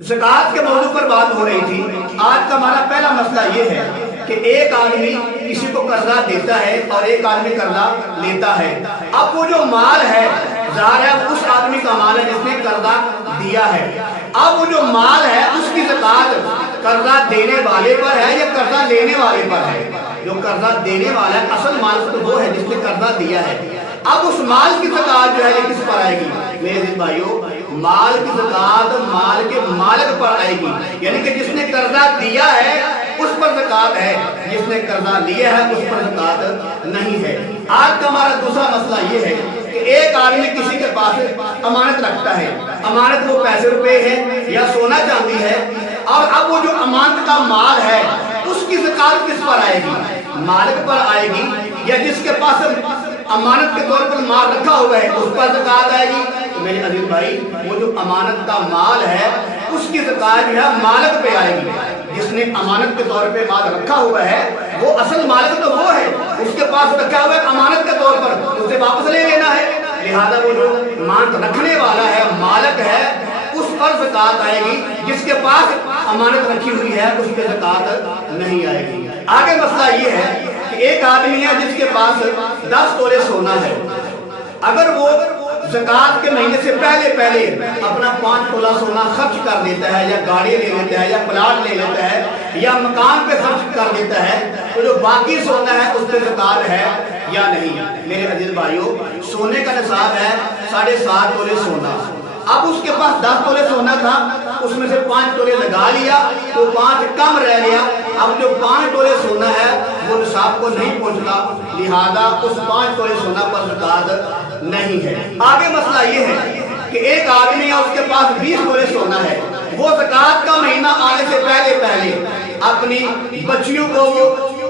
ज़कात के मौजू पर बात हो रही थी। आज का हमारा पहला मसला ये है कि एक आदमी किसी को कर्जा देता है और एक आदमी कर्जा लेता है। अब वो जो माल है ज़ाहिर है उस आदमी का माल है जिसने कर्जा दिया है। अब वो जो माल है उसकी ज़कात कर्जा देने वाले पर है या कर्जा लेने वाले पर है। जो कर्जा देने वाला है असल माल तो वो है जिसने कर्जा दिया है। अब उस माल की ज़कात जो है ये किस पर आएगी? मेरे भाइयों, माल की ज़कात माल के मालिक पर आएगी, यानी कि जिसने कर्जा दिया है उस पर ज़कात है, जिसने कर्जा लिया है उस पर ज़कात नहीं है। आज का हमारा दूसरा मसला ये है कि एक आदमी किसी के पास अमानत रखता है। अमानत वो पैसे रुपए है या सोना चांदी है, और अब वो जो अमानत का माल है उसकी ज़कात किस पर आएगी? मालिक पर आएगी या जिसके पास अमानत के तौर पर माल रखा हुआ है उस पर ज़कात आएगी? तो मेरे अजीज भाई, वो जो अमानत का माल है उसकी ज़कात जो है मालिक पे आएगी। जिसने अमानत के तौर पे माल रखा हुआ है वो असल मालिक तो वो है, उसके पास रखा हुआ है अमानत के तौर पर, उसे वापस ले लेना है। लिहाजा वो जो अमानत रखने वाला है मालिक है उस पर ज़कात आएगी, जिसके पास अमानत रखी हुई है उस पर ज़कात नहीं आएगी। आगे मसला ये है कि एक आदमी है जिसके पास 10 तोले सोना है। अगर वो ज़कात के महीने से पहले अपना 5 तोला सोना खर्च कर देता है, या गाड़ी ले लेता है, या प्लाट ले लेता है, या मकान पे खर्च कर देता है, तो जो बाकी सोना है उस पर ज़कात है या नहीं? मेरे अजीज भाइयों, सोने का निसाब है 7.5 तोले सोना। अब उसके पास 10 तोले सोना था, उसमें से 5 तोले लगा लिया तो 5 कम रह गया। अब जो 5 तोले सोना है वो निसाब को नहीं पहुंचता, लिहाजा उस 5 तोले सोना पर ज़कात नहीं है। आगे मसला ये है कि एक आदमी है उसके पास 20 तोले सोना है। वो ज़कात का महीना आने से पहले अपनी बच्चियों को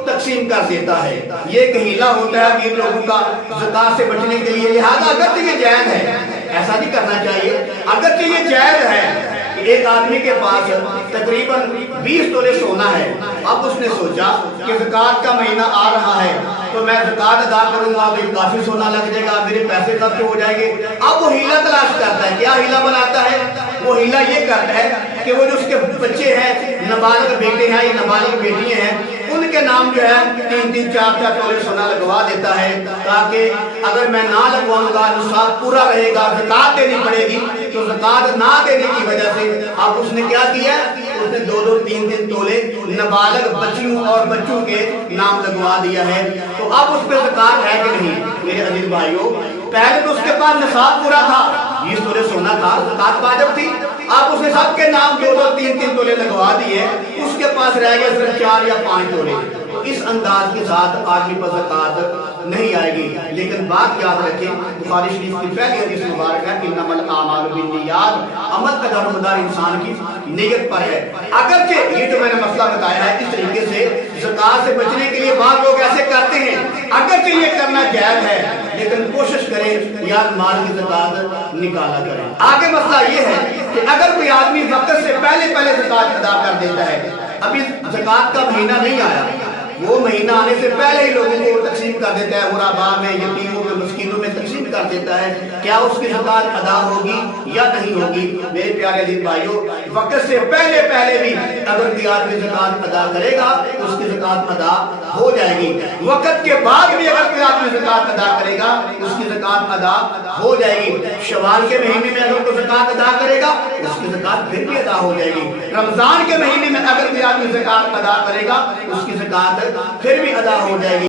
तकसीम कर देता है। ये एक हीला होता है अमीर लोगों का ज़कात से बचने के लिए। लिहाजा अगर ये जायज़ है, ऐसा नहीं करना चाहिए। अगर ये जायज़ है कि एक आदमी के पास तकरीबन 20 तोले सोना है, अब उसने सोचा कि ज़कात का महीना आ रहा है तो मैं ज़कात अदा करूंगा, भाई काफी सोना लग जाएगा, मेरे पैसे खर्च हो जाएंगे। अब वो हीला तलाश करता है। क्या हीला बनाता है? वो हीला ये करता है कि वो जो उसके बच्चे हैं, नाबालिग बेटे हैं या नाबालिग बेटियां हैं, उनके नाम जो है 3-3, 4-4 तोले सोना लगवा देता है, ताकि अगर मैं ना लगवाऊंगा निसाब पूरा रहेगा, ज़कात देनी पड़ेगी। तो ज़कात ना देने की वजह से अब उसने क्या किया? उसने 2-2, 3-3 तोले नाबालिग बच्चियों और बच्चों के नाम लगवा दिया है। तो अब उस पर ज़कात है कि नहीं? मेरे अजीज भाइयों, पहले तो उसके पास निसाब पूरा था, 20 तोले सोना था, ज़कात वाजिब थी। अब उसने सबके नाम 2-2, 3-3 तोले लगवा दिए, उसके पास रह गए सिर्फ 4 या 5 तोले। तो इस अंदाज के साथ आदमी पर ज़कात नहीं आएगी। लेकिन बात याद रखें, बुखारी शरीफ की पहली हदीस मुबारक है, इन्नमल आमालु बिन्नियात, अमल का दारोमदार इंसान की नीयत पर है। अगरचे ये जो मैंने मसला बताया है, इस तरीके से ज़कात से बचने के लिए बाहर लोग ऐसे करते हैं। अगरचे ये करना जायज़ है, लेकिन कोशिश करें यार माल की ज़कात निकाला करें। आगे मसला ये है कि अगर कोई आदमी वक्त से पहले ज़कात अदा कर देता है, अभी ज़कात का महीना नहीं आया, वो महीना आने से पहले ही लोगों को तकसीम कर देता है, गुराबा में, यतीमों में, मिस्कीनों में तकसीम कर देता है, क्या उसकी ज़कात अदा होगी या नहीं होगी? मेरे प्यारे दीन भाइयों, वक्त से पहले भी अगर कोई आदमी ज़कात अदा करेगा उसकी ज़कात अदा हो जाएगी। वक्त के बाद भी अगर कोई आदमी ज़कात अदा करेगा उसकी ज़कात अदा हो जाएगी। शवाल के महीने में अगर कोई ज़कात अदा करेगा उसकी ज़कात फिर भी अदा हो जाएगी। रमजान के महीने में अगर कोई आदमी ज़कात अदा करेगा उसकी ज़कात फिर भी अदा हो जाएगी।